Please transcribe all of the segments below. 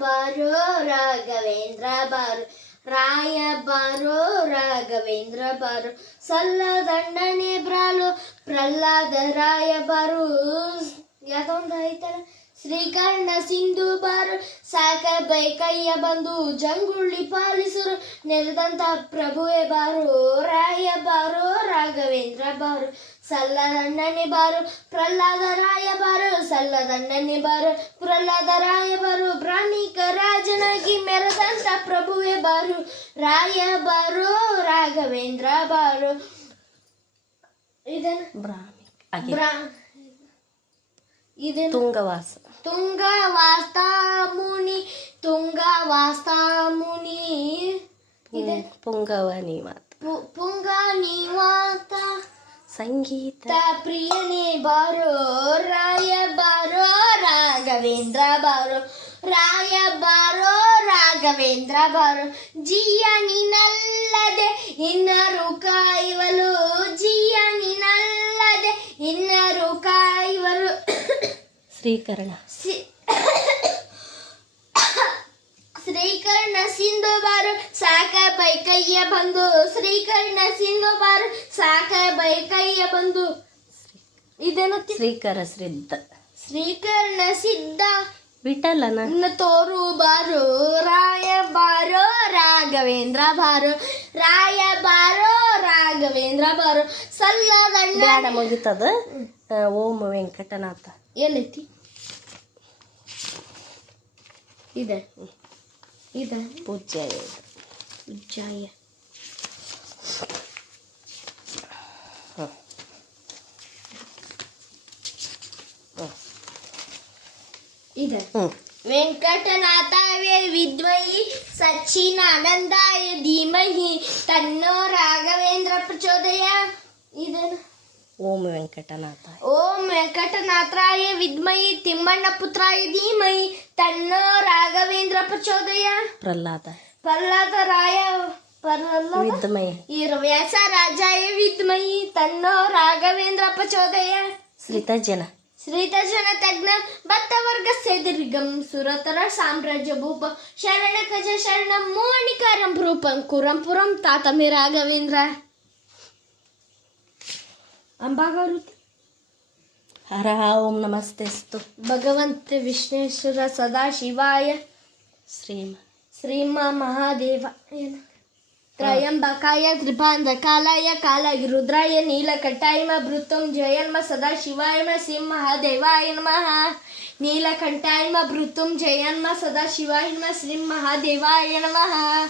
ಬಾರೋ ರಾಘವೇಂದ್ರ ಬಾರೋ ರಾಯ ಬಾರೋ ರಾಘವೇಂದ್ರ ಬಾರೋ ಸಲ್ಲದಂಡನೆ ಬ್ರಾಲು ಪ್ರಹ್ಲಾದ ರಾಯ ಬಾರೋ ಯಾಕೊಂದು ಐತಲ್ಲ ಶ್ರೀಕರ್ಣ ಸಿಂಧು ಬಾರು ಸಾಕ ಬೈಕಯ್ಯ ಬಂದು ಜಂಗುಳ್ಳಿ ಪಾಲಿಸರು ನೆರೆದಂತ ಪ್ರಭುವೆ ಬಾರು ರಾಯ ಬಾರೋ ರಾಘವೇಂದ್ರ ಬಾರು ಸಲ್ಲದಣ್ಣನೆ ಬಾರು ಪ್ರಹ್ಲಾದ ರಾಯ ಬಾರು ಸಲ್ಲದಣ್ಣನೆ ಬಾರು ಪ್ರಹ್ಲಾದ ರಾಯ ಬಾರು ಬ್ರಾಹ್ಮಿಕ ರಾಜನಾಗಿ ಮೆರೆದಂತ ಪ್ರಭುವೆ ಬಾರು ರಾಯ ಬಾರೋ ರಾಘವೇಂದ್ರ ಬಾರು ಇದನ್ನು ತುಂಗವಾಸ್ತ ಮುನಿ ಪುಂಗವನಿ ಮಾತ ಸಂಗೀತ ಪ್ರಿಯನೇ ಬಾರೋ ರಾಯ ಬಾರೋ ರಾಘವೇಂದ್ರ ಬಾರೋ ರಾಯ ಬಾರೋ ರಾಘವೇಂದ್ರ ಬಾರೋ ಜಿಯ ನೀನಲ್ಲದೆ ಇನ್ನರು ಕಾಯುವಲು ಜಿಯ ನೀನಲ್ಲದೆ ಇನ್ನರು ಕಾಯುವರು ಶ್ರೀಕರ್ಣ ಸಿಂಧು ಬಾರು ಸಾಕ ಬೈಕಯ್ಯ ಬಂದು ಶ್ರೀಕರ್ಣ ಸಿಂಧು ಬಾರು ಸಾಕ ಬೈಕಯ್ಯ ಬಂದು ಇದೇನತ್ತಿ ಶ್ರೀಕರ್ಣ ಸಿದ್ಧ ವಿಠಲನ ತೋರು ಬಾರು ರಾಯ ಬಾರೋ ರಾಘವೇಂದ್ರ ಬಾರು ರಾಯ ಬಾರೋ ರಾಘವೇಂದ್ರ ಬಾರು ಸಲ್ಲದಣ್ಣ ಮುಗಿತದ ಓಂ ವೆಂಕಟನಾಥ ಎಲ್ಲೈತಿ ಇದೆ ಪೂಜ್ಯಾಯ ಇದೆ ವೆಂಕಟನಾಥಾಯ ವಿದ್ಮಹಿ ಸಚ್ಚಿದಾನಂದಾಯ ಧೀಮಹಿ ತನ್ನೋ ರಾಘವೇಂದ್ರ ಪ್ರಚೋದಯ ಇದನ್ನು ಓಂ ವೆಂಕಟನಾಥ ಓಂ ವೆಂಕಟನಾಥಾಯ ವಿದ್ಮಹಿ ತಿಮ್ಮಣ್ಣ ಪುತ್ರಾಯ ಧೀಮಹಿ ತನ್ನೋ ರಾಘವೇಂದ್ರ ಪ್ರಚೋದಯ ಪ್ರಹ್ಲಾದ ರಾಯ ವಿದ್ಮಹಿ ವ್ಯಾಸ ರಾಜಾಯ ವಿದ್ಮಹಿ ತನ್ನೋ ರಾಘವೇಂದ್ರ ಪ್ರಚೋದಯ ಶ್ರೀತಜನ ತಜ್ಞ ಭಕ್ತವರ್ಗ ಸೇದರಿಗಂ ಸುರತರ ಸಾಮ್ರಾಜ್ಯ ಭೂಪ ಶರಣ ಕಜ ಶರಣ ಮೋಣಿಕಾರಂ ಭ್ರೂಪಂ ಕುರಂಪುರಂ ತಾತಮಿ ರಾಘವೇಂದ್ರ ಅಂಬಾಗರುತಿ ಹರ ಓಂ ನಮಸ್ತೆಸ್ತು ಭಗವಂತ ವಿಶ್ವೇಶ್ವರ ಸದಾಶಿವಾಯ ಶ್ರೀಮ ಮಹಾದೇವ ತ್ರಯಂಬಕಾಯ ತ್ರಿಪಾಂಧಕಾಲಾಯ ಕಾಲಾಯ ರುದ್ರಾಯ ನೀಲಕಂಠಾಯ ಮೃತ್ಯುಂಜಯನ್ಮ ಸದಾಶಿವಾಯ ಶ್ರೀ ಮಹಾದೇವಾಯ ನಮಃ ನೀಲಕಂಠಾಯ ಮೃತ್ಯುಂಜಯನ್ಮ ಸದಾಶಿವಾಯ ಶ್ರೀ ಮಹಾದೇವಾಯ ನಮಃ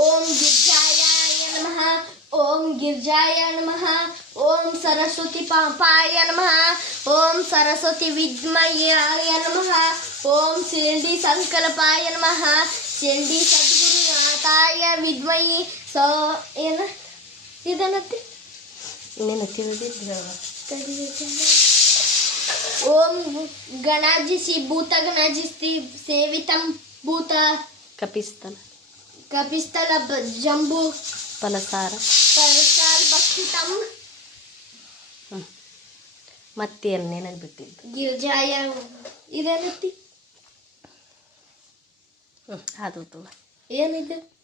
ಓಂ ಗಿರ್ಜಾಯ ನಮಃ ಓಂ ಗಿರ್ಜಾಯ ನಮಃ ಓಂ ಸರಸ್ವತಿ ಪಾಪಾಯ ನಮಃ ಓಂ ಸರಸ್ವತಿ ವಿದ್ಮಯಾಯ ನಮಃ ಓಂ ಶಿರಡಿ ಸಂಕಲ್ಪಾಯ ನಮಃ ಶಿರಡಿ ಸದ್ಗುರುನಾಥಾಯ ವಿದ್ಮಯಿ ಇದನ್ನತ್ತಿ ಓಂ ಗಣಾಜಿಸಿ ಭೂತ ಗಣಾಜಿಸ್ತಿ ಸೇವಿತಂ ಭೂತ ಕಪಿಸ್ಥಲ ಜಂಬೂ ಫಲಸಾರ ಭಕ್ಷಿತಂ ಮತ್ತೇನು ನೆನಪು ಬಿಟ್ಟಿದ್ದು ಗಿರ್ಜಾಯ ಇದೇನತ್ತಿ ಅದು ಏನಿದೆ